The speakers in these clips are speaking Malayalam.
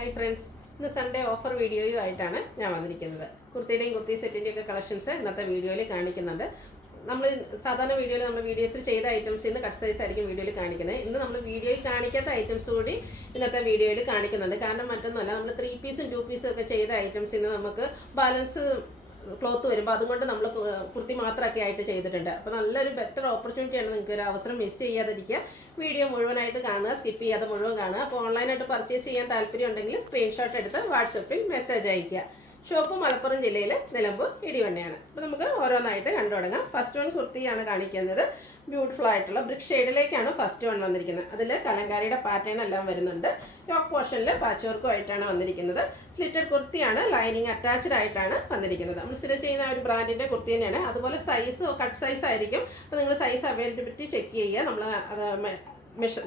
ഹായ് ഫ്രണ്ട്സ്, ഇന്ന് സൺഡേ ഓഫർ വീഡിയോയുമായിട്ടാണ് ഞാൻ വന്നിരിക്കുന്നത്. കുർത്തിയുടെയും കുർത്തി സെറ്റിൻ്റെയൊക്കെ കളക്ഷൻസ് ഇന്നത്തെ വീഡിയോയിൽ കാണിക്കുന്നുണ്ട്. നമ്മൾ സാധാരണ വീഡിയോസിൽ ചെയ്ത ഐറ്റംസ് ഇന്ന് കട്ട് സൈസ് ആയിരിക്കും വീഡിയോയിൽ കാണിക്കുന്നത്. ഇന്ന് നമ്മൾ വീഡിയോയിൽ കാണിക്കാത്ത ഐറ്റംസ് കൂടി ഇന്നത്തെ വീഡിയോയിൽ കാണിക്കുന്നുണ്ട്. കാരണം മറ്റൊന്നുമല്ല, നമ്മൾ 3 പീസും 2 പീസും ഒക്കെ ചെയ്ത ഐറ്റംസ് ഇന്ന് നമുക്ക് ബാലൻസ് ക്ലോത്ത് വരുമ്പോൾ അതുകൊണ്ട് നമ്മൾ കുർത്തി മാത്രമൊക്കെ ആയിട്ട് ചെയ്തിട്ടുണ്ട്. അപ്പോൾ നല്ലൊരു ബെറ്റർ ഓപ്പർച്യൂണിറ്റിയാണ്. നിങ്ങൾക്ക് ഒരു അവസരം മിസ് ചെയ്യാതിരിക്കുക. വീഡിയോ മുഴുവനായിട്ട് കാണുക, സ്കിപ്പ് ചെയ്യാതെ മുഴുവൻ കാണുക. അപ്പോൾ ഓൺലൈനായിട്ട് പർച്ചേസ് ചെയ്യാൻ താല്പര്യം ഉണ്ടെങ്കിൽ സ്ക്രീൻഷോട്ട് എടുത്ത് വാട്സപ്പിൽ മെസ്സേജ് അയയ്ക്കുക. ഷോപ്പ് മലപ്പുറം ജില്ലയിൽ നിലമ്പൂർ ഇടിവണ്ണയാണ്. അപ്പോൾ നമുക്ക് ഓരോന്നായിട്ട് കണ്ടു തുടങ്ങാം. ഫസ്റ്റ് വൺ കുർത്തിയാണ് കാണിക്കുന്നത്. ബ്യൂട്ടിഫുൾ ആയിട്ടുള്ള ബ്രിക്ക് ഷെയ്ഡിലേക്കാണ് ഫസ്റ്റ് വൺ വന്നിരിക്കുന്നത്. അതിൽ കലങ്കാരിയുടെ പാറ്റേൺ എല്ലാം വരുന്നുണ്ട്. യോക്ക് പോർഷനിൽ പാച്ച് വർക്കും ആയിട്ടാണ് വന്നിരിക്കുന്നത്. സ്ലിറ്റഡ് കുർത്തിയാണ്, ലൈനിങ് അറ്റാച്ച്ഡ് ആയിട്ടാണ് വന്നിരിക്കുന്നത്. നമ്മൾ സ്ഥിരം ചെയ്യുന്ന ഒരു ബ്രാൻഡിൻ്റെ കുർത്തി തന്നെയാണ്. അതുപോലെ സൈസ് കട്ട് സൈസ് ആയിരിക്കും. അപ്പോൾ നിങ്ങൾ സൈസ് അവൈലബിലിറ്റി ചെക്ക് ചെയ്യുക. നമ്മൾ അത്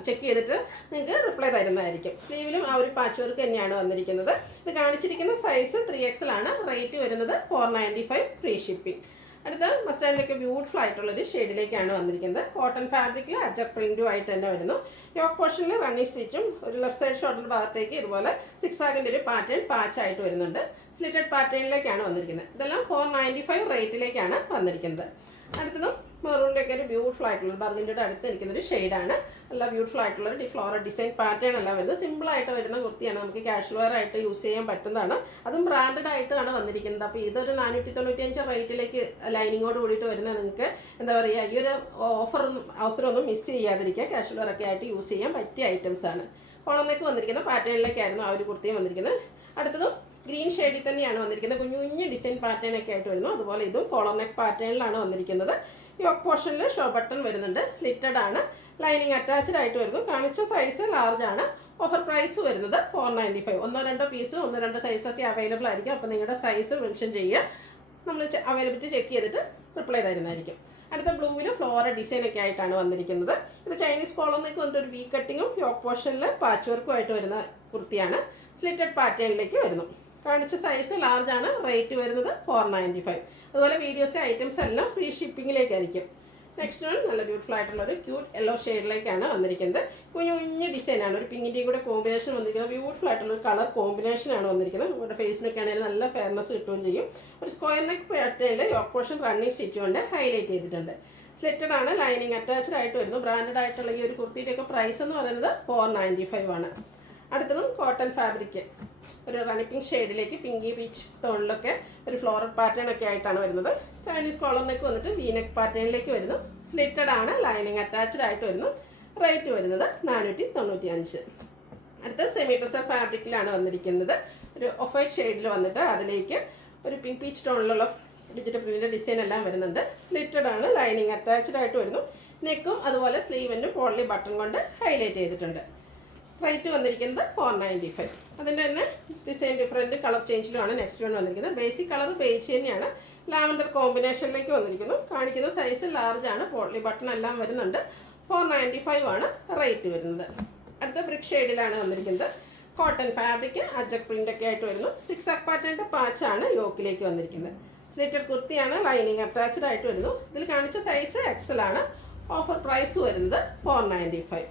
ചെക്ക് ചെയ്തിട്ട് നിങ്ങൾക്ക് റിപ്ലൈ തരുന്നതായിരിക്കും. സ്ലീവിലും ആ ഒരു പാച്ച് വർക്ക് തന്നെയാണ് വന്നിരിക്കുന്നത്. ഇത് കാണിച്ചിരിക്കുന്ന സൈസ് 3XL ആണ്. റേറ്റ് വരുന്നത് 495 ഫ്രീ ഷിപ്പിംഗ്. അടുത്ത മസ്റ്റാൻഡിലൊക്കെ ബ്യൂട്ടിഫുൾ ആയിട്ടുള്ളൊരു ഷെയ്ഡിലേക്കാണ് വന്നിരിക്കുന്നത്. കോട്ടൺ ഫാബ്രിക്കിൽ അജർ പ്രിൻറ്റും ആയിട്ട് തന്നെ വരുന്നു. യോക്ക് പോർഷനിൽ റണ്ണിങ് സ്റ്റിച്ചും ഒരു ലെഫ്റ്റ് സൈഡ് ഷോൾഡറിൻ്റെ ഭാഗത്തേക്ക് ഇതുപോലെ സിക്സാഗിൻ്റെ ഒരു പാറ്റേൺ പാച്ചായിട്ട് വരുന്നുണ്ട്. സ്ലിറ്റഡ് പാറ്റേണിലേക്കാണ് വന്നിരിക്കുന്നത്. ഇതെല്ലാം 495 റേറ്റിലേക്കാണ് വന്നിരിക്കുന്നത്. അടുത്തതും മെറൂണിൻ്റെ ഒക്കെ ഒരു ബ്യൂട്ടിഫുൾ ആയിട്ടുള്ള ബർഗിൻ്റെ അടുത്ത് നിൽക്കുന്നൊരു ഷെയ്ഡാണ്. നല്ല ബ്യൂട്ടിഫുൾ ആയിട്ടുള്ളൊരു ഫ്ലോറൽ ഡിസൈൻ പാറ്റേൺ എല്ലാം വരുന്നത്. സിമ്പിളായിട്ട് വരുന്ന കുർത്തിയാണ്. നമുക്ക് കാഷ്വൽ വെയർ ആയിട്ട് യൂസ് ചെയ്യാൻ പറ്റുന്നതാണ്. അതും ബ്രാൻഡഡ് ആയിട്ടാണ് വന്നിരിക്കുന്നത്. അപ്പോൾ ഇതൊരു 495 റേറ്റിലേക്ക് ലൈനിങ്ങോട് കൂടിയിട്ട് വരുന്ന നിങ്ങൾക്ക് എന്താ പറയുക, ഈ ഒരു അവസരമൊന്നും മിസ് ചെയ്യാതിരിക്കുക. കാഷ്വൽ വെയർ ഒക്കെ ആയിട്ട് യൂസ് ചെയ്യാൻ പറ്റിയ ഐറ്റംസ് ആണ്. കോളറിലേക്ക് വന്നിരിക്കുന്ന പാറ്റേണിലേക്കായിരുന്നു ആ ഒരു കുർത്തിയും വന്നിരിക്കുന്നത്. അടുത്തതും ഗ്രീൻ ഷെയ്ഡിൽ തന്നെയാണ് വന്നിരിക്കുന്നത്. കുഞ്ഞു കുഞ്ഞു ഡിസൈൻ പാറ്റേൺ ഒക്കെ ആയിട്ട് വരുന്നു. അതുപോലെ ഇതും കോളർ നെക്ക് പാറ്റേണിലാണ് വന്നിരിക്കുന്നത്. യോക്ക് പോർഷനിൽ ഷോ ബട്ടൺ വരുന്നുണ്ട്. സ്ലിറ്റഡ് ആണ്, ലൈനിങ് അറ്റാച്ച്ഡ് ആയിട്ട് വരുന്നു. കാണിച്ച സൈസ് ലാർജ് ആണ്. ഓഫർ പ്രൈസ് വരുന്നത് 495. 1-2 പീസും 1-2 സൈസൊക്കെ അവൈലബിൾ ആയിരിക്കും. അപ്പോൾ നിങ്ങളുടെ സൈസ് മെൻഷൻ ചെയ്യുക. നമ്മൾ അവൈലബിലിറ്റി ചെക്ക് ചെയ്തിട്ട് റിപ്ലൈ തരുന്നതായിരിക്കും. അടുത്ത ബ്ലൂവിൽ ഫ്ലോറൽ ഡിസൈൻ ഒക്കെ ആയിട്ടാണ് വന്നിരിക്കുന്നത്. ഇത് ചൈനീസ് കോളറിലേക്ക് വന്നിട്ട് ഒരു വി കട്ടിങ്ങും യോക്ക് പോർഷനിൽ പാച്ച് വർക്കും ആയിട്ട് വരുന്ന കുർത്തിയാണ്. സ്ലിറ്റഡ് പാറ്റേണിലേക്ക് വരുന്നു. കാണിച്ച സൈസ് ലാർജ് ആണ്. റേറ്റ് വരുന്നത് 495. അതുപോലെ വീഡിയോസിലെ ഐറ്റംസ് എല്ലാം ഫ്രീ ഷിപ്പിങ്ങിലേക്കായിരിക്കും. നെക്സ്റ്റ് വൺ നല്ല ബ്യൂട്ടിഫുൾ ആയിട്ടുള്ളൊരു ക്യൂട്ട് യെല്ലോ ഷെയ്ഡിലേക്കാണ് വന്നിരിക്കുന്നത്. കുഞ്ഞു കുഞ്ഞു ഡിസൈനാണ്. ഒരു പിങ്കിൻ്റെയും കൂടെ കോമ്പിനേഷൻ വന്നിരിക്കുന്നത്. ബ്യൂട്ടിഫുൾ ആയിട്ടുള്ളൊരു കളർ കോമ്പിനേഷനാണ് വന്നിരിക്കുന്നത്. നമ്മുടെ ഫേസിനൊക്കെ ആണെങ്കിൽ നല്ല ഫെയർനെസ് കിട്ടുകയും ചെയ്യും. ഒരു സ്ക്വയർ നെക്ക് പാറ്റേണിൽ യോക്ക് പോർഷൻ റണ്ണിങ് സ്റ്റിച്ച് കൊണ്ട് ഹൈലൈറ്റ് ചെയ്തിട്ടുണ്ട്. സ്ലിറ്റഡ് ആണ്, ലൈനിങ് അറ്റാച്ച്ഡ് ആയിട്ട് വരുന്നു. ബ്രാൻഡഡ് ആയിട്ടുള്ള ഈ ഒരു കുർത്തിയുടെയൊക്കെ പ്രൈസ് എന്ന് പറയുന്നത് 495 ആണ്. അടുത്തതും കോട്ടൺ ഫാബ്രിക്, ഒരു റണ്ണിങ് ഷെയ്ഡിലേക്ക് പിങ്കി പീച്ച് ടോണിലൊക്കെ ഒരു ഫ്ലോറൽ പാറ്റേൺ ഒക്കെ ആയിട്ടാണ് വരുന്നത്. ചൈനീസ് കോളറിനൊക്കെ വന്നിട്ട് വി നെക്ക് പാറ്റേണിലേക്ക് വരുന്നു. സ്ലിറ്റഡ് ആണ്, ലൈനിങ് അറ്റാച്ച്ഡ് ആയിട്ട് വരുന്നു. റേറ്റ് വരുന്നത് 495. അടുത്ത സെമി ഡ്രസ്സർ ഫാബ്രിക്കിലാണ് വന്നിരിക്കുന്നത്. ഒരു ഓഫ് വൈറ്റ് ഷെയ്ഡിൽ വന്നിട്ട് അതിലേക്ക് ഒരു പിങ്ക് പീച്ച് ടോണിലുള്ള ഡിജിറ്റൽ പ്രിന്റിൻ്റെ ഡിസൈൻ എല്ലാം വരുന്നുണ്ട്. സ്ലിറ്റഡ് ആണ്, ലൈനിങ് അറ്റാച്ച്ഡ് ആയിട്ട് വരുന്നു. നെക്കും അതുപോലെ സ്ലീവിനും പോളി ബട്ടൺ കൊണ്ട് ഹൈലൈറ്റ് ചെയ്തിട്ടുണ്ട്. റേറ്റ് വന്നിരിക്കുന്നത് 495. അതിൻ്റെ തന്നെ ഡിസൈൻ ഡിഫറൻറ്റ് കളർ ചേഞ്ചിലുമാണ് നെക്സ്റ്റ് വൺ വന്നിരിക്കുന്നത്. ബേസിക് കളർ ബേജ് തന്നെയാണ്. ലാവൻഡർ കോമ്പിനേഷനിലേക്ക് വന്നിരിക്കുന്നു. കാണിക്കുന്ന സൈസ് ലാർജ് ആണ്. പോളി ബട്ടൺ എല്ലാം വരുന്നുണ്ട്. 495 ആണ് റേറ്റ് വരുന്നത്. അടുത്ത ബ്രിക്ക് ഷെയ്ഡിലാണ് വന്നിരിക്കുന്നത്. കോട്ടൺ ഫാബ്രിക് അജക് പ്രിൻ്റൊക്കെ ആയിട്ട് വരുന്നു. 6 പാറ്റേണിൻ്റെ പാച്ചാണ് യോക്കിലേക്ക് വന്നിരിക്കുന്നത്. സ്ലിറ്റഡ് കുർത്തിയാണ്, ലൈനിങ് അറ്റാച്ച്ഡ് ആയിട്ട് വരുന്നു. ഇതിൽ കാണിച്ച സൈസ് XL ആണ്. ഓഫർ പ്രൈസ് വരുന്നത് 495.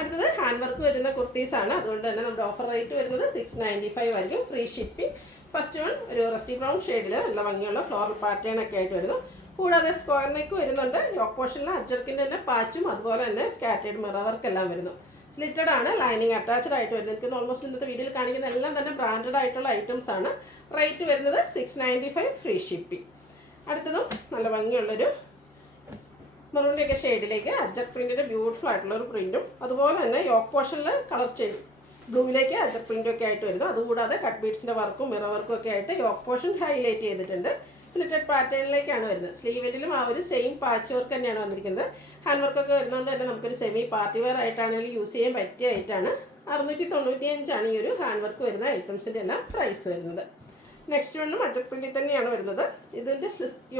അടുത്തത് ഹാൻഡ് വർക്ക് വരുന്ന കുർത്തീസാണ്. അതുകൊണ്ട് തന്നെ നമ്മുടെ ഓഫർ റേറ്റ് വരുന്നത് 695 ആയിരിക്കും. Free shipping. ഫസ്റ്റ് വൺ ഒരു റസ്റ്റി ബ്രൗൺ ഷെയ്ഡിൽ നല്ല ഭംഗിയുള്ള ഫ്ലോറൽ പാറ്റേൺ ഒക്കെ ആയിട്ട് വരുന്നു. കൂടാതെ സ്ക്വയർ നെക്ക് വരുന്നുണ്ട്. യോക്ക് പോർഷനിൽ അജർക്കിൻ്റെ തന്നെ പാച്ചും അതുപോലെ തന്നെ സ്കാറ്റേഡ് മിറർ വർക്ക് എല്ലാം വരുന്നു. സ്ലിറ്റഡ് ആണ്, ലൈനിങ് അറ്റാച്ച്ഡ് ആയിട്ട് വരുന്നത്. എനിക്ക് ഓൾമോസ്റ്റ് ഇന്നത്തെ വീഡിയോയിൽ കാണിക്കുന്ന എല്ലാം തന്നെ ബ്രാൻഡഡ് ആയിട്ടുള്ള ഐറ്റംസ് ആണ്. റേറ്റ് വരുന്നത് 695 ഫ്രീ ഷിപ്പിംഗ്. അടുത്തതും നല്ല ഭംഗിയുള്ളൊരു മെറൂണിൻ്റെയൊക്കെ ഷെയ്ഡിലേക്ക് അജക് പ്രിൻറ്റിൻ്റെ ബ്യൂട്ടിഫുൾ ആയിട്ടുള്ള ഒരു പ്രിൻറ്റും അതുപോലെ തന്നെ യോക്ക് പോർഷനിൽ കളർ ചേഞ്ച് ബ്ലൂവിലേക്ക് അജക് പ്രിൻറ്റും ഒക്കെ ആയിട്ട് വരുന്നു. അതുകൂടാതെ കട്ട് ബീഡ്സിൻ്റെ വർക്കും മിറർ വർക്കും ഒക്കെ ആയിട്ട് യോക്ക് പോർഷൻ ഹൈലൈറ്റ് ചെയ്തിട്ടുണ്ട്. സ്ലിറ്റഡ് പാറ്റേണിലേക്കാണ് വരുന്നത്. സ്ലീവിലും ആ ഒരു സെയിം പാച്ച് വർക്ക് തന്നെയാണ് വന്നിരിക്കുന്നത്. ഹാൻഡ് വർക്കൊക്കെ വരുന്നതുകൊണ്ട് തന്നെ നമുക്കൊരു സെമി പാർട്ടി വെയർ ആയിട്ടാണെങ്കിൽ യൂസ് ചെയ്യാൻ പറ്റിയ ഐറ്റാണ്. 695 ആണ് ഈ ഒരു ഹാൻഡ് വർക്ക് വരുന്ന ഐറ്റംസിൻ്റെ എല്ലാം പ്രൈസ് വരുന്നത്. നെക്സ്റ്റ് വണ്ണും അജക് പ്രിൻറ്റിൽ തന്നെയാണ് വരുന്നത്. ഇതിൻ്റെ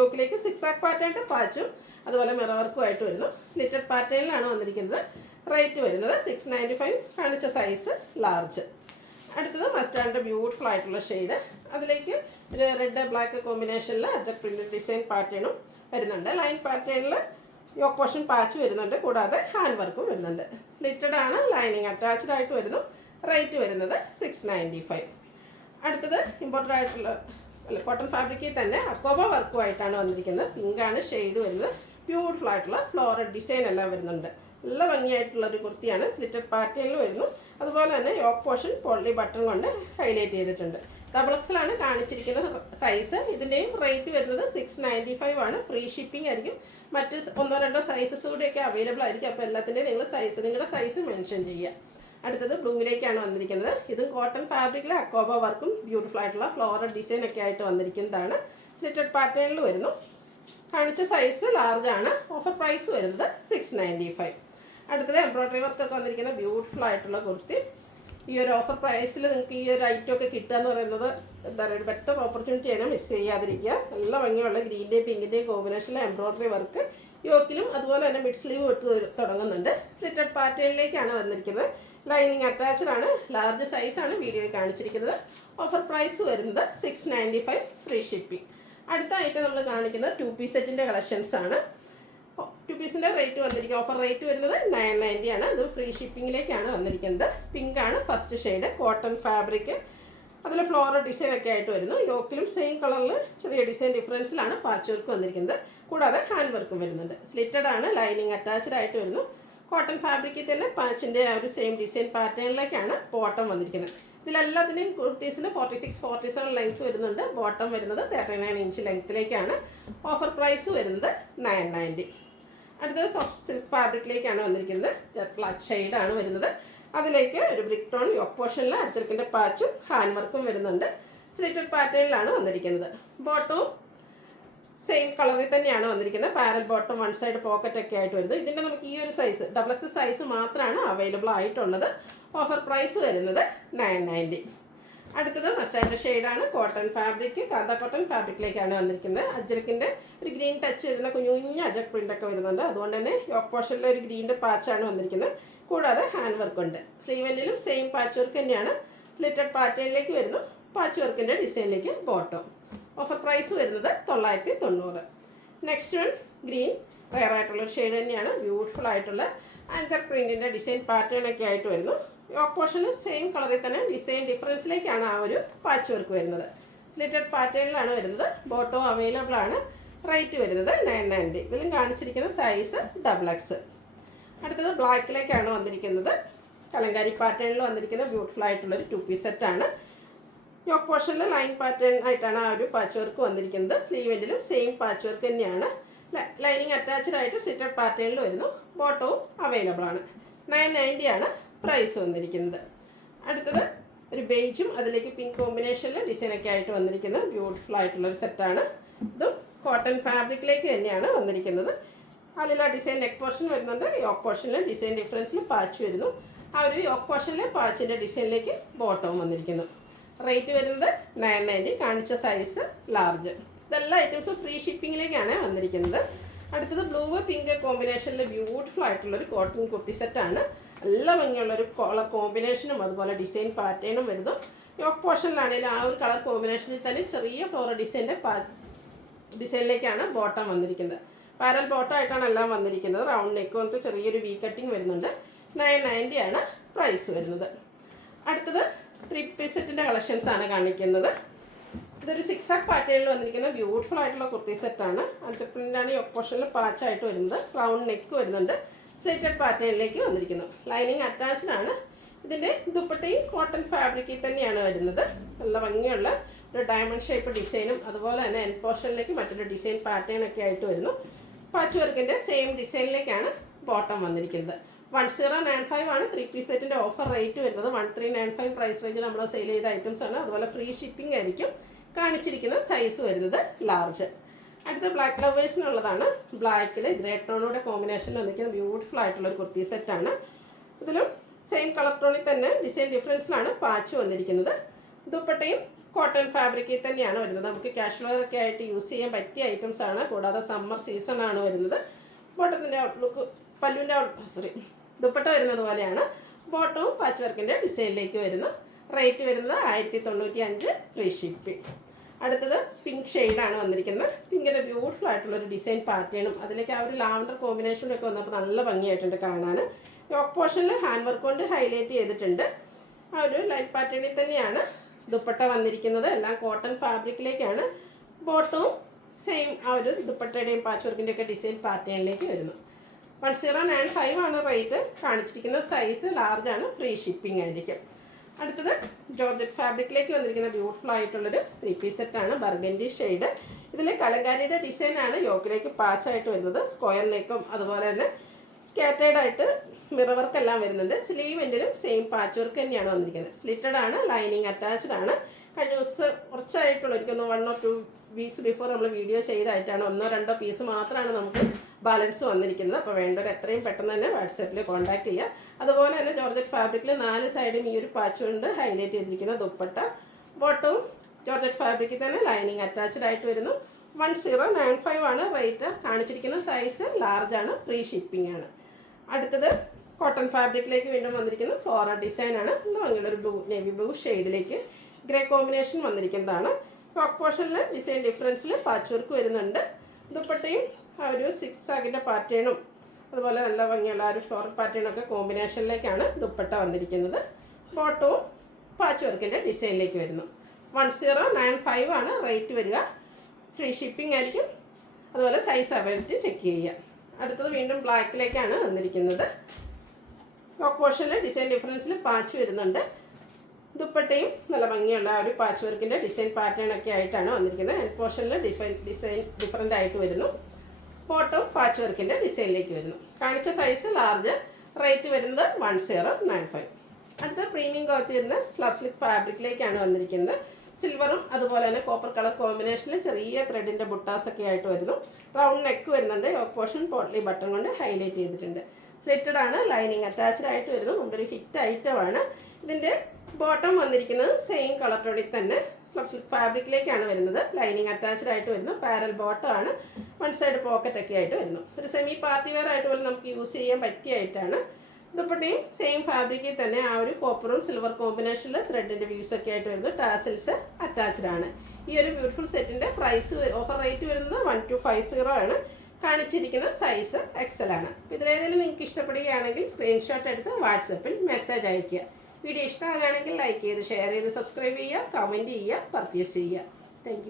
യോക്കിലേക്ക് 6 പാറ്റേണിൻ്റെ പാച്ചും അതുപോലെ മിറർ വർക്കും ആയിട്ട് വരുന്നു. സ്ലിറ്റഡ് പാറ്റേണിലാണ് വന്നിരിക്കുന്നത്. റേറ്റ് വരുന്നത് 695. കാണിച്ച സൈസ് ലാർജ്. അടുത്തത് മസ്റ്റാർഡിൻ്റെ ബ്യൂട്ടിഫുൾ ആയിട്ടുള്ള ഷെയ്ഡ്. അതിലേക്ക് ഒരു റെഡ് ബ്ലാക്ക് കോമ്പിനേഷനിൽ അജക് പ്രിൻ്റ് ഡിസൈൻ പാറ്റേണും വരുന്നുണ്ട്. ലൈൻ പാറ്റേണിൽ യോക്ക് പോർഷൻ പാച്ച് വരുന്നുണ്ട്. കൂടാതെ ഹാൻഡ് വർക്കും വരുന്നുണ്ട്. സ്ലിറ്റഡ് ആണ്, ലൈനിങ് അറ്റാച്ച്ഡ് ആയിട്ട് വരുന്നു. റേറ്റ് വരുന്നത് 695. അടുത്തത് ഇമ്പോർട്ടൻ്റ് ആയിട്ടുള്ള കോട്ടൺ ഫാബ്രിക്കിൽ തന്നെ അക്കോബ വർക്കുമായിട്ടാണ് വന്നിരിക്കുന്നത്. പിങ്കാണ് ഷെയ്ഡ് വരുന്നത്. ബ്യൂട്ടിഫുൾ ആയിട്ടുള്ള ഫ്ലോറൽ ഡിസൈൻ എല്ലാം വരുന്നുണ്ട്. നല്ല ഭംഗിയായിട്ടുള്ള ഒരു കുർത്തിയാണ്. സ്ലിറ്റഡ് പാറ്റേണിൽ വരുന്നു. അതുപോലെ തന്നെ യോക്ക് പോർഷൻ പോളി ബട്ടൺ കൊണ്ട് ഹൈലൈറ്റ് ചെയ്തിട്ടുണ്ട്. ഡബിൾ എക്സലാണ് കാണിച്ചിരിക്കുന്ന സൈസ്. ഇതിൻ്റെയും റേറ്റ് വരുന്നത് 695 ആണ്. ഫ്രീ ഷിപ്പിംഗ് ആയിരിക്കും. മറ്റ് 1-2 സൈസസ് കൂടെയൊക്കെ അവൈലബിൾ ആയിരിക്കും. അപ്പോൾ എല്ലാത്തിൻ്റെയും നിങ്ങളുടെ സൈസ് മെൻഷൻ ചെയ്യുക. അടുത്തത് ബ്ലൂവിലേക്കാണ് വന്നിരിക്കുന്നത്. ഇതും കോട്ടൺ ഫാബ്രിക്കിലെ അക്കോബ വർക്കും ബ്യൂട്ടിഫുൾ ആയിട്ടുള്ള ഫ്ലോറൽ ഡിസൈൻ ഒക്കെ ആയിട്ട് വന്നിരിക്കുന്നതാണ്. സ്ലിറ്റഡ് പാറ്റേണിൽ വരുന്നു. കാണിച്ച സൈസ് ലാർജ് ആണ്. ഓഫർ പ്രൈസ് വരുന്നത് 695. അടുത്തത് എംബ്രോയ്ഡറി വർക്കൊക്കെ വന്നിരിക്കുന്ന ബ്യൂട്ടിഫുൾ ആയിട്ടുള്ള കുർത്തി. ഈ ഒരു ഓഫർ പ്രൈസിൽ നിങ്ങൾക്ക് ഈ ഒരു ഐറ്റം ഒക്കെ കിട്ടുക എന്ന് പറയുന്നത് എന്താ പറയുക, ഒരു ബെറ്റർ ഓപ്പർച്യൂണിറ്റിയാണ്. മിസ് ചെയ്യാതിരിക്കുക. നല്ല ഭംഗിയുള്ള ഗ്രീൻ്റെയും പിങ്കിൻ്റെയും കോമ്പിനേഷനിലെ എംബ്രോയ്ഡറി വർക്ക് യോക്കിലും അതുപോലെ തന്നെ മിഡ് സ്ലീവ് ഇട്ട് തുടങ്ങുന്നുണ്ട്. സ്ലിറ്റഡ് പാറ്റേണിലേക്കാണ് വന്നിരിക്കുന്നത്. ലൈനിങ് അറ്റാച്ച്ഡ് ആണ്. ലാർജ് സൈസാണ് വീഡിയോയിൽ കാണിച്ചിരിക്കുന്നത്. ഓഫർ പ്രൈസ് വരുന്നത് 695 ഫ്രീ ഷിപ്പിംഗ്. അടുത്ത ഐറ്റം നമ്മൾ കാണിക്കുന്നത് 2 പീസ് സെറ്റിൻ്റെ കളക്ഷൻസ് ആണ്. 2 പീസിൻ്റെ റേറ്റ് വന്നിരിക്കുന്നത് ഓഫർ റേറ്റ് വരുന്നത് 990 ആണ്. അത് ഫ്രീ ഷിപ്പിങ്ങിലേക്കാണ് വന്നിരിക്കുന്നത്. പിങ്കാണ് ഫസ്റ്റ് ഷെയ്ഡ്. കോട്ടൺ ഫാബ്രിക്, അതിൽ ഫ്ലോറൽ ഡിസൈൻ ഒക്കെ ആയിട്ട് വരുന്നു. യോക്കിലും സെയിം കളറിൽ ചെറിയ ഡിസൈൻ ഡിഫറൻസിലാണ് പാച്ച് വർക്ക് വന്നിരിക്കുന്നത്. കൂടാതെ ഹാൻഡ് വർക്കും വരുന്നുണ്ട്. സ്ലിറ്റഡ് ആണ്. ലൈനിങ് അറ്റാച്ച്ഡ് ആയിട്ട് വരുന്നു. കോട്ടൺ ഫാബ്രിക്കിൽ തന്നെ പാച്ചിൻ്റെ ആ ഒരു സെയിം ഡിസൈൻ പാറ്റേണിലേക്കാണ് ബോട്ടം വന്നിരിക്കുന്നത്. ഇതിലെല്ലാത്തിൻ്റെയും കുർത്തീസിന് 46-47 ലെങ്ത് വരുന്നുണ്ട്. ബോട്ടം വരുന്നത് 39 ഇഞ്ച് ലെങ്ത്തിലേക്കാണ്. ഓഫർ പ്രൈസ് വരുന്നത് 990. അടുത്തത് സോഫ്റ്റ് സിൽക്ക് ഫാബ്രിക്കിലേക്കാണ് വന്നിരിക്കുന്നത്. ജെറ്റ് ബ്ലാക്ക് ഷെയ്ഡാണ് വരുന്നത്. അതിലേക്ക് ഒരു ബ്രിക്ക് ടോൺ യോക്ക് പോർഷനിൽ അച്ചർക്കിൻ്റെ പാച്ചും ഹാൻഡ് വർക്കും വരുന്നുണ്ട്. സ്ലിറ്റഡ് പാറ്റേണിലാണ് വന്നിരിക്കുന്നത്. ബോട്ടവും സെയിം കളറിൽ തന്നെയാണ് വന്നിരിക്കുന്നത്. Parallel bottom, one side pocket ഒക്കെ ആയിട്ട് വരുന്നത്. ഇതിൻ്റെ നമുക്ക് ഈ ഒരു സൈസ് ഡബിൾ എക്സ് സൈസ് മാത്രമാണ് അവൈലബിൾ ആയിട്ടുള്ളത്. ഓഫർ പ്രൈസ് വരുന്നത് 990. അടുത്തത് മസ്റ്റാർഡ് ഷെയ്ഡാണ്. കോട്ടൺ ഫാബ്രിക്, കാന്ത കോട്ടൺ ഫാബ്രിക്കിലേക്കാണ് വന്നിരിക്കുന്നത്. അജരക്കിൻ്റെ ഒരു ഗ്രീൻ ടച്ച് വരുന്ന കുഞ്ഞു കുഞ്ഞു അജക് പ്രിൻ്റൊക്കെ വരുന്നുണ്ട്. അതുകൊണ്ട് തന്നെ യോക്ക് പോർഷനിൽ ഒരു ഗ്രീൻ്റെ പാച്ചാണ് വന്നിരിക്കുന്നത്. കൂടാതെ ഹാൻഡ് വർക്ക് ഉണ്ട്. സ്ലീവെൻറ്റിലും സെയിം പാച്ച് വർക്ക് തന്നെയാണ്. സ്ലിറ്റഡ് പാറ്റേണിലേക്ക് വരുന്നു. പാച്ച് വർക്കിൻ്റെ ഡിസൈനിലേക്ക് ബോട്ടം. ഓഫർ പ്രൈസ് വരുന്നത് 990. നെക്സ്റ്റ് വൺ ഗ്രീൻ, റെയർ ആയിട്ടുള്ളൊരു ഷെയ്ഡ് തന്നെയാണ്. ബ്യൂട്ടിഫുൾ ആയിട്ടുള്ള ആങ്കർ പ്രിൻറ്റിൻ്റെ ഡിസൈൻ പാറ്റേൺ ഒക്കെ ആയിട്ട് വരുന്നു. യോക്ക് പോർഷന് സെയിം കളറിൽ തന്നെ ഡിസൈൻ ഡിഫറൻസിലേക്കാണ് ആ ഒരു പാച്ച് വർക്ക് വരുന്നത്. സ്ലിറ്റഡ് പാറ്റേണിലാണ് വരുന്നത്. ബോട്ടവും അവൈലബിൾ ആണ്. റേറ്റ് വരുന്നത് 990. ഇതിലും കാണിച്ചിരിക്കുന്ന സൈസ് ഡബിൾ എക്സ്. അടുത്തത് ബ്ലാക്കിലേക്കാണ് വന്നിരിക്കുന്നത്. കലങ്കാരി പാറ്റേണിൽ വന്നിരിക്കുന്ന ബ്യൂട്ടിഫുൾ ആയിട്ടുള്ളൊരു 2 പീസ് സെറ്റാണ്. യോക്ക് പോർഷനിൽ ലൈൻ പാറ്റേൺ ആയിട്ടാണ് ആ ഒരു പാച്ച് വർക്ക് വന്നിരിക്കുന്നത്. സ്ലീവെൻറ്റിലും സെയിം പാച്ച് വർക്ക് തന്നെയാണ്. ലൈനിങ് അറ്റാച്ച്ഡ് ആയിട്ട് സ്ലിറ്റഡ് പാറ്റേണിൽ വരുന്നു. ബോട്ടവും അവൈലബിൾ ആണ്. 990 ആണ് പ്രൈസ് വന്നിരിക്കുന്നത്. അടുത്തത് ഒരു ബേജും അതിലേക്ക് പിങ്ക് കോമ്പിനേഷനിൽ ഡിസൈനൊക്കെ ആയിട്ട് വന്നിരിക്കുന്ന ബ്യൂട്ടിഫുൾ ആയിട്ടുള്ളൊരു സെറ്റാണ്. ഇതും കോട്ടൺ ഫാബ്രിക്കിലേക്ക് തന്നെയാണ് വന്നിരിക്കുന്നത്. അതിൽ ആ ഡിസൈൻ നെക്ക് പോർഷൻ വരുന്നുണ്ട്. യോക്ക് പോർഷനിൽ ഡിസൈൻ ഡിഫറൻസിൽ പാച്ച് വരുന്നു. ആ ഒരു യോക്ക് പോർഷനിലെ പാച്ചിൻ്റെ ഡിസൈനിലേക്ക് ബോട്ടവും വന്നിരിക്കുന്നു. റേറ്റ് വരുന്നത് 990. കാണിച്ച സൈസ് ലാർജ്. ഇതെല്ലാ ഐറ്റംസും ഫ്രീ ഷിപ്പിങ്ങിലേക്കാണ് വന്നിരിക്കുന്നത്. അടുത്തത് ബ്ലൂ പിങ്ക് കോമ്പിനേഷനിൽ ബ്യൂട്ടിഫുൾ ആയിട്ടുള്ളൊരു കോട്ടൺ കുർത്തി സെറ്റാണ്. നല്ല ഭംഗിയുള്ളൊരു കളർ കോമ്പിനേഷനും അതുപോലെ ഡിസൈൻ പാറ്റേണും വരുന്നു. യോക്ക് പോർഷനിലാണെങ്കിൽ ആ ഒരു കളർ കോമ്പിനേഷനിൽ തന്നെ ചെറിയ ഫ്ലോറൽ ഡിസൈനിലേക്കാണ് ബോട്ടം വന്നിരിക്കുന്നത്. പാരൽ ബോട്ടം ആയിട്ടാണ് എല്ലാം വന്നിരിക്കുന്നത്. റൗണ്ട് നെക്ക് വന്നിട്ട് ചെറിയൊരു വി കട്ടിങ് വരുന്നുണ്ട്. 990 ആണ് പ്രൈസ് വരുന്നത്. അടുത്തത് 3 പീസ് സെറ്റിൻ്റെ കളക്ഷൻസ് ആണ് കാണിക്കുന്നത്. ഇതൊരു 6 ആക്ക് പാറ്റേണിൽ വന്നിരിക്കുന്ന ബ്യൂട്ടിഫുൾ ആയിട്ടുള്ള കുർത്തി സെറ്റാണ്. അൽച്ചക് പ്രിൻ്റാണ് യോക്ക് പോർഷനിൽ പാച്ചായിട്ട് വരുന്നത്. റൗണ്ട് നെക്ക് വരുന്നുണ്ട്. സ്ലിറ്റഡ് പാറ്റേണിലേക്ക് വന്നിരിക്കുന്നു. ലൈനിങ് അറ്റാച്ച്ഡ് ആണ്. ഇതിൻ്റെ ദുപ്പട്ടയും കോട്ടൺ ഫാബ്രിക്കിൽ തന്നെയാണ് വരുന്നത്. നല്ല ഭംഗിയുള്ള ഒരു ഡയമണ്ട് ഷേപ്പ് ഡിസൈനും അതുപോലെ തന്നെ എൻ പോർഷനിലേക്ക് മറ്റൊരു ഡിസൈൻ പാറ്റേൺ ഒക്കെ ആയിട്ട് വരുന്നു. പാച്ച് വർക്കിൻ്റെ സെയിം ഡിസൈനിലേക്കാണ് ബോട്ടം വന്നിരിക്കുന്നത്. 1095 ആണ് 3 പീസ് സെറ്റിൻ്റെ ഓഫർ റേറ്റ് വരുന്നത്. 1395 പ്രൈസ് റേഞ്ചിൽ നമ്മൾ സെയിൽ ചെയ്ത ഐറ്റംസ് ആണ്. അതുപോലെ ഫ്രീ ഷിപ്പിംഗ് ആയിരിക്കും. കാണിച്ചിരിക്കുന്ന സൈസ് വരുന്നത് ലാർജ്. അടുത്ത ബ്ലാക്ക് ലവേഴ്സിനുള്ളതാണ്. ബ്ലാക്കിൽ ഗ്രേ ടോണോടെ കോമ്പിനേഷനിൽ വന്നിരിക്കുന്ന ബ്യൂട്ടിഫുൾ ആയിട്ടുള്ളൊരു കുർത്തി സെറ്റാണ്. ഇതിലും സെയിം കളർ ടോണിൽ തന്നെ ഡിസൈൻ ഡിഫറൻസിലാണ് പാച്ച് വന്നിരിക്കുന്നത്. ദുപ്പട്ടയും കോട്ടൺ ഫാബ്രിക്കിൽ തന്നെയാണ് വരുന്നത്. നമുക്ക് ക്യാഷ് വെയർ ഒക്കെ ആയിട്ട് യൂസ് ചെയ്യാൻ പറ്റിയ ഐറ്റംസ് ആണ്. കൂടാതെ സമ്മർ സീസൺ ആണ് വരുന്നത്. ബോട്ടത്തിൻ്റെ ഔട്ട്ലുക്ക് പല്ലുവിൻ്റെ ദുപ്പട്ട വരുന്നത് പോലെയാണ്. ബോട്ടവും പാച്ച് വർക്കിൻ്റെ ഡിസൈനിലേക്ക് വരുന്നു. റേറ്റ് വരുന്നത് 1095 ഫ്രീ ഷിപ്പിംഗ്. അടുത്തത് പിങ്ക് ഷെയ്ഡാണ് വന്നിരിക്കുന്നത്. പിങ്കിൻ്റെ ബ്യൂട്ടിഫുൾ ആയിട്ടുള്ളൊരു ഡിസൈൻ പാറ്റേണും അതിലേക്ക് ആ ഒരു ലാവൻഡർ കോമ്പിനേഷനൊക്കെ വന്നപ്പോൾ നല്ല ഭംഗിയായിട്ടുണ്ട് കാണാൻ. യോക്ക് പോർഷനിൽ ഹാൻഡ് വർക്ക് കൊണ്ട് ഹൈലൈറ്റ് ചെയ്തിട്ടുണ്ട്. ആ ഒരു ലൈറ്റ് പാറ്റേണിൽ തന്നെയാണ് ദുപ്പട്ട വന്നിരിക്കുന്നത്. എല്ലാം കോട്ടൺ ഫാബ്രിക്കിലേക്കാണ്. ബോട്ടവും സെയിം ആ ഒരു ദുപ്പട്ടയുടെയും പാച്ച് വർക്കിൻ്റെ ഒക്കെ ഡിസൈൻ പാറ്റേണിലേക്ക് വരുന്നു. 1095 ആണ് റേറ്റ്. കാണിച്ചിരിക്കുന്ന സൈസ് ലാർജ് ആണ്, ഫ്രീ ഷിപ്പിംഗ് ആയിരിക്കും. അടുത്തത് ജോർജറ്റ് ഫാബ്രിക്കിലേക്ക് വന്നിരിക്കുന്ന ബ്യൂട്ടിഫുൾ ആയിട്ടുള്ളൊരു 3 പീസ് സെറ്റാണ്. Burgundy shade. ഇതിൽ കലങ്കാരിയുടെ ഡിസൈനാണ് യോക്കിലേക്ക് പാച്ചായിട്ട് വരുന്നത്. സ്ക്വയർ നെക്കും അതുപോലെ തന്നെ സ്കാറ്റേഡ് ആയിട്ട് മിറർ വർക്ക് എല്ലാം വരുന്നുണ്ട്. സ്ലീവ് എൻഡിലും സെയിം പാച്ച് വർക്ക് തന്നെയാണ് വന്നിരിക്കുന്നത്. സ്ലിറ്റഡ് ആണ്, ലൈനിങ് അറ്റാച്ച്ഡ് ആണ്. കഴിഞ്ഞ ദിവസം കുറച്ചായിട്ടുള്ള എനിക്കൊന്ന് 1 or 2 വീക്സ് ബിഫോർ നമ്മൾ വീഡിയോ ചെയ്തായിട്ടാണ് 1-2 പീസ് മാത്രമാണ് നമുക്ക് ബാലൻസ് വന്നിരിക്കുന്നത്. അപ്പോൾ വേണ്ടവർ എത്രയും പെട്ടെന്ന് തന്നെ വാട്സാപ്പിൽ കോൺടാക്ട് ചെയ്യുക. അതുപോലെ തന്നെ ജോർജറ്റ് ഫാബ്രിക്കിൽ 4 സൈഡും ഈ ഒരു പാച്ച് കൊണ്ട് ഹൈലൈറ്റ് ചെയ്തിരിക്കുന്ന ദുപ്പട്ട. ബോട്ടവും ജോർജറ്റ് ഫാബ്രിക്കിൽ തന്നെ ലൈനിങ് അറ്റാച്ച്ഡ് ആയിട്ട് വരുന്നു. 1095 ആണ് റേറ്റ്. കാണിച്ചിരിക്കുന്ന സൈസ് ലാർജ് ആണ്, ഫ്രീ ഷിപ്പിംഗ് ആണ്. അടുത്തത് കോട്ടൺ ഫാബ്രിക്കിലേക്ക് വീണ്ടും വന്നിരിക്കുന്ന ഫ്ലോറൽ ഡിസൈനാണ്. ഭംഗിയുള്ള ഒരു നേവി ബ്ലൂ ഷെയ്ഡിലേക്ക് ഗ്രേ കോമ്പിനേഷൻ വന്നിരിക്കുന്നതാണ്. ഫ്രോക്ക് പോർഷനിൽ ഡിസൈൻ ഡിഫറൻസിൽ പാച്ച് വർക്ക് വരുന്നുണ്ട്. ദുപ്പട്ടയും ആ ഒരു 6 ആഗിൻ്റെ പാറ്റേണും അതുപോലെ നല്ല ഭംഗിയുള്ള ആ ഒരു ഫ്ലോറൽ പാറ്റേണൊക്കെ കോമ്പിനേഷനിലേക്കാണ് ദുപ്പട്ട വന്നിരിക്കുന്നത്. ബോട്ടവും പാച്ച് വർക്കിൻ്റെ ഡിസൈനിലേക്ക് വരുന്നു. 1095 ആണ് റേറ്റ് വരിക. ഫ്രീ ഷിപ്പിംഗ് ആയിരിക്കും. അതുപോലെ സൈസ് അവൈലബിലിറ്റി ചെക്ക് ചെയ്യുക. അടുത്തത് വീണ്ടും ബ്ലാക്കിലേക്കാണ് വന്നിരിക്കുന്നത്. ഫ്രോക്ക് പോർഷനിൽ ഡിസൈൻ ഡിഫറൻസിൽ പാച്ച് വരുന്നുണ്ട്. ദുപ്പട്ടയും നല്ല ഭംഗിയുള്ള ഒരു പാച്ച് വർക്കിൻ്റെ ഡിസൈൻ പാറ്റേൺ ഒക്കെ ആയിട്ടാണ് വന്നിരിക്കുന്നത്. നെക്ക് പോർഷനിൽ ഡിസൈൻ ഡിഫറൻ്റ് ആയിട്ട് വരുന്നു. ബോട്ടം പാച്ച് വർക്കിൻ്റെ ഡിസൈനിലേക്ക് വരുന്നു. കാണിച്ച സൈസ് ലാർജ്. റേറ്റ് വരുന്നത് 1095. അടുത്ത പ്രീമിയം ക്വാളിറ്റി വരുന്ന സ്ലബ് സ്ലിപ്പ് ഫാബ്രിക്കിലേക്കാണ് വന്നിരിക്കുന്നത്. സിൽവറും അതുപോലെ തന്നെ കോപ്പർ കളർ കോമ്പിനേഷനിൽ ചെറിയ ത്രെഡിൻ്റെ ബുട്ടാസൊക്കെ ആയിട്ട് വരുന്നു. റൗണ്ട് നെക്ക് വരുന്നുണ്ട്. യോക്ക് പോർഷൻ പോട്ട്ലി ബട്ടൺ കൊണ്ട് ഹൈലൈറ്റ് ചെയ്തിട്ടുണ്ട്. സ്ലിറ്റഡ് ആണ്, ലൈനിങ് അറ്റാച്ച്ഡ് ആയിട്ട് വരുന്നു. മുമ്പൊരു ഹിറ്റ് ഐറ്റമാണ്. ഇതിൻ്റെ ബോട്ടം വന്നിരിക്കുന്നത് സെയിം കളർ ടോണിൽ തന്നെ സ്ലബ് സ്ലിപ്പ് ഫാബ്രിക്കിലേക്കാണ് വരുന്നത്. ലൈനിങ് അറ്റാച്ച്ഡ് ആയിട്ട് വരുന്നു. പാരൽ ബോട്ടം ആണ്. 1 സൈഡ് പോക്കറ്റ് ഒക്കെ ആയിട്ട് വരുന്നു. ഒരു സെമി പാർട്ടി വെയർ ആയിട്ട് പോലും നമുക്ക് യൂസ് ചെയ്യാൻ പറ്റിയ ആയിട്ടാണ്. ദുപ്പട്ടയും സെയിം ഫാബ്രിക്കിൽ തന്നെ ആ ഒരു കോപ്പറും സിൽവർ കോമ്പിനേഷനിൽ ത്രെഡിൻ്റെ വ്യൂസ് ഒക്കെ ആയിട്ട് വരുന്നു. ടാസൽസ് അറ്റാച്ച്ഡ് ആണ്. ഈ ഒരു ബ്യൂട്ടിഫുൾ സെറ്റിൻ്റെ പ്രൈസ് ഓഫർ റേറ്റ് വരുന്നത് 1250 ആണ്. കാണിച്ചിരിക്കുന്ന സൈസ് XL ആണ്. അപ്പോൾ ഇതിലേതെങ്കിലും നിങ്ങൾക്ക് ഇഷ്ടപ്പെടുകയാണെങ്കിൽ സ്ക്രീൻഷോട്ട് എടുത്ത് വാട്സപ്പിൽ മെസ്സേജ് അയയ്ക്കുക. വീഡിയോ ഇഷ്ടമാകുകയാണെങ്കിൽ ലൈക്ക് ചെയ്ത് ഷെയർ ചെയ്ത് സബ്സ്ക്രൈബ് ചെയ്യുക, കമൻറ്റ് ചെയ്യുക, പർച്ചേസ് ചെയ്യുക. താങ്ക്